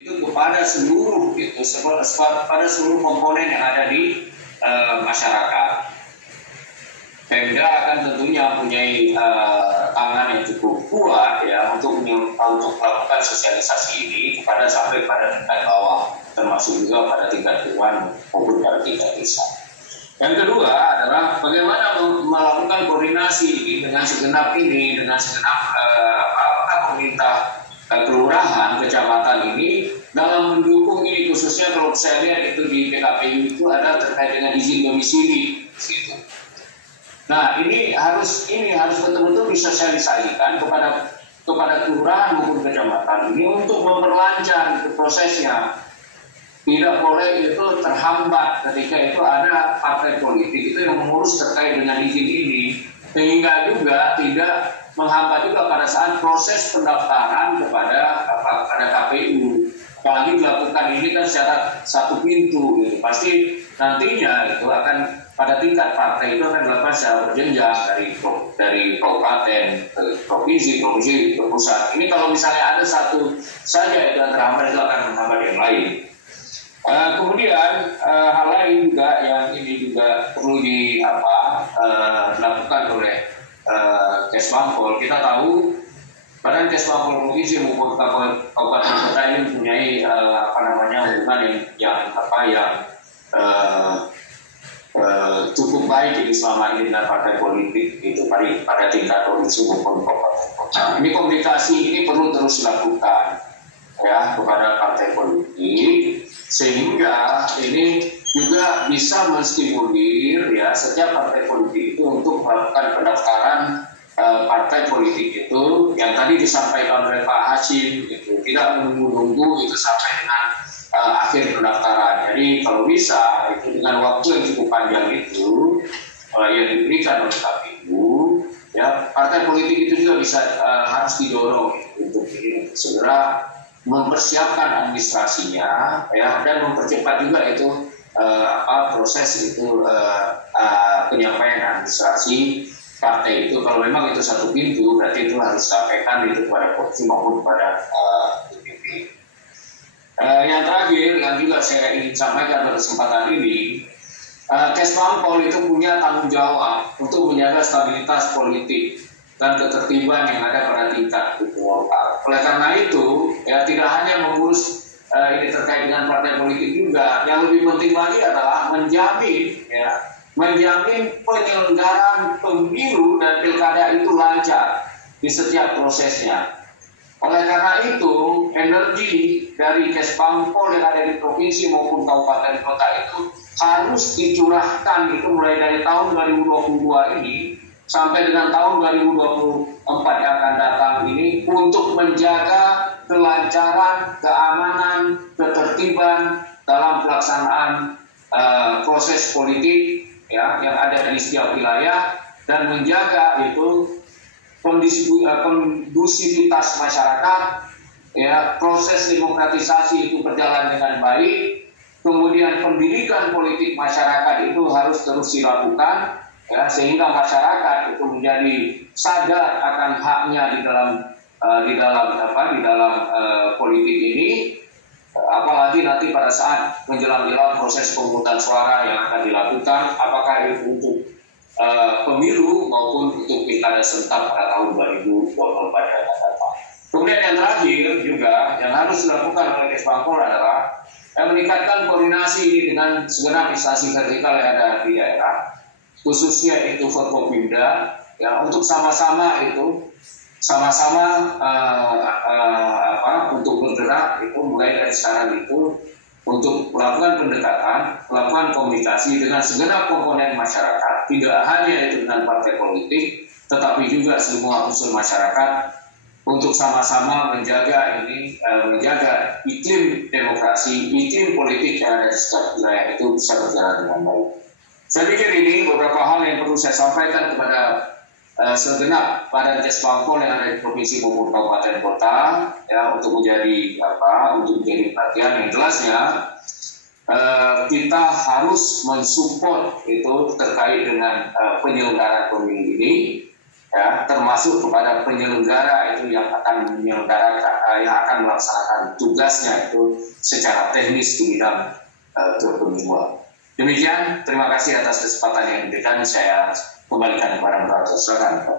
itu kepada seluruh pada seluruh komponen yang ada di masyarakat. Pemda akan tentunya mempunyai tangan yang cukup kuat ya untuk melakukan sosialisasi ini sampai pada tingkat bawah, termasuk juga pada tingkat dewan maupun pada tingkat desa. Yang kedua adalah bagaimana melakukan koordinasi dengan segenap pemerintah kelurahan, kecamatan ini dalam mendukung ini, khususnya kalau saya lihat itu di PKPU itu ada terkait dengan izin domisili gitu. Nah ini harus betul-betul disosialisasikan kepada kelurahan maupun kecamatan ini untuk memperlancar itu prosesnya. Tidak boleh itu terhambat ketika itu ada partai politik itu yang mengurus terkait dengan izin ini, sehingga juga tidak menghambat juga pada saat proses pendaftaran kepada KPU. Apalagi dilakukan ini kan secara satu pintu, gitu. Pasti nantinya itu akan pada tingkat partai itu akan dilakukan secara berjenjang dari kabupaten ke provinsi ke pusat. Ini kalau misalnya ada satu saja itu yang terhambat, itu akan menghambat yang lain. Kemudian hal lain juga yang ini juga perlu dilakukan oleh Kesbangpol. Kita tahu Badan Kesbangpol provinsi maupun kabupaten kota ini mempunyai hubungan yang cukup baik ini selama ini dengan partai politik itu pada tingkat provinsi maupun kabupaten kota. Ini komunikasi ini perlu terus dilakukan ya kepada partai politik, sehingga ini juga bisa menstimulir ya setiap partai politik itu untuk melakukan pendaftaran partai politik itu yang tadi disampaikan oleh Pak Hashim itu tidak menunggu-nunggu itu sampai dengan akhir pendaftaran. Jadi kalau bisa itu dengan waktu yang cukup panjang itu yang diberikan oleh KPU ya, partai politik itu juga bisa harus didorong untuk segera mempersiapkan administrasinya ya, dan mempercepat juga itu proses itu penyampaian administrasi partai itu. Kalau memang itu satu pintu, berarti itu harus disampaikan itu kepada provinsi maupun kepada DPP. Yang terakhir yang juga saya ingin sampaikan pada kesempatan ini, Kesbangpol itu punya tanggung jawab untuk menjaga stabilitas politik dan ketertiban yang ada pada tingkat lokal. Oleh karena itu, ya tidak hanya mengurus ini terkait dengan partai politik juga, yang lebih penting lagi adalah menjamin penyelenggaraan pemilu dan pilkada itu lancar di setiap prosesnya. Oleh karena itu, energi dari Kesbangpol yang ada di provinsi maupun kabupaten kota itu harus dicurahkan itu mulai dari tahun 2022 ini sampai dengan tahun 2024 yang akan datang ini untuk menjaga kelancaran, keamanan, ketertiban dalam pelaksanaan proses politik ya yang ada di setiap wilayah, dan menjaga itu kondusivitas masyarakat ya, proses demokratisasi itu berjalan dengan baik, kemudian pendidikan politik masyarakat itu harus terus dilakukan ya, sehingga masyarakat itu menjadi sadar akan haknya di dalam politik ini. Apalagi nanti pada saat menjelang proses pemungutan suara yang akan dilakukan, apakah itu untuk pemilu maupun untuk pilkada serentak pada tahun 2024 yang akan datang. Kemudian yang terakhir juga yang harus dilakukan oleh Kesbangpol adalah meningkatkan koordinasi ini dengan segenap instansi vertikal yang ada di daerah, khususnya itu Forkopimda ya, untuk sama-sama untuk bergerak itu mulai dari sekarang itu untuk melakukan pendekatan, melakukan komunikasi dengan segenap komponen masyarakat, tidak hanya itu dengan partai politik, tetapi juga semua unsur masyarakat untuk sama-sama menjaga iklim demokrasi, iklim politik yang ada di setiap wilayah itu bisa berjalan dengan baik. Saya pikir ini beberapa hal yang perlu saya sampaikan kepada segenap Badan Kesbangpol yang ada di provinsi maupun kabupaten kota ya, untuk menjadi perhatian. Yang jelasnya kita harus mensupport itu terkait dengan penyelenggaraan pemilu ini ya, termasuk kepada penyelenggara itu yang akan melaksanakan tugasnya itu secara teknis di bidang kepemiluan. Demikian, terima kasih atas kesempatan yang diberikan. Saya kembalikan kepada moderator. Silakan, Pak.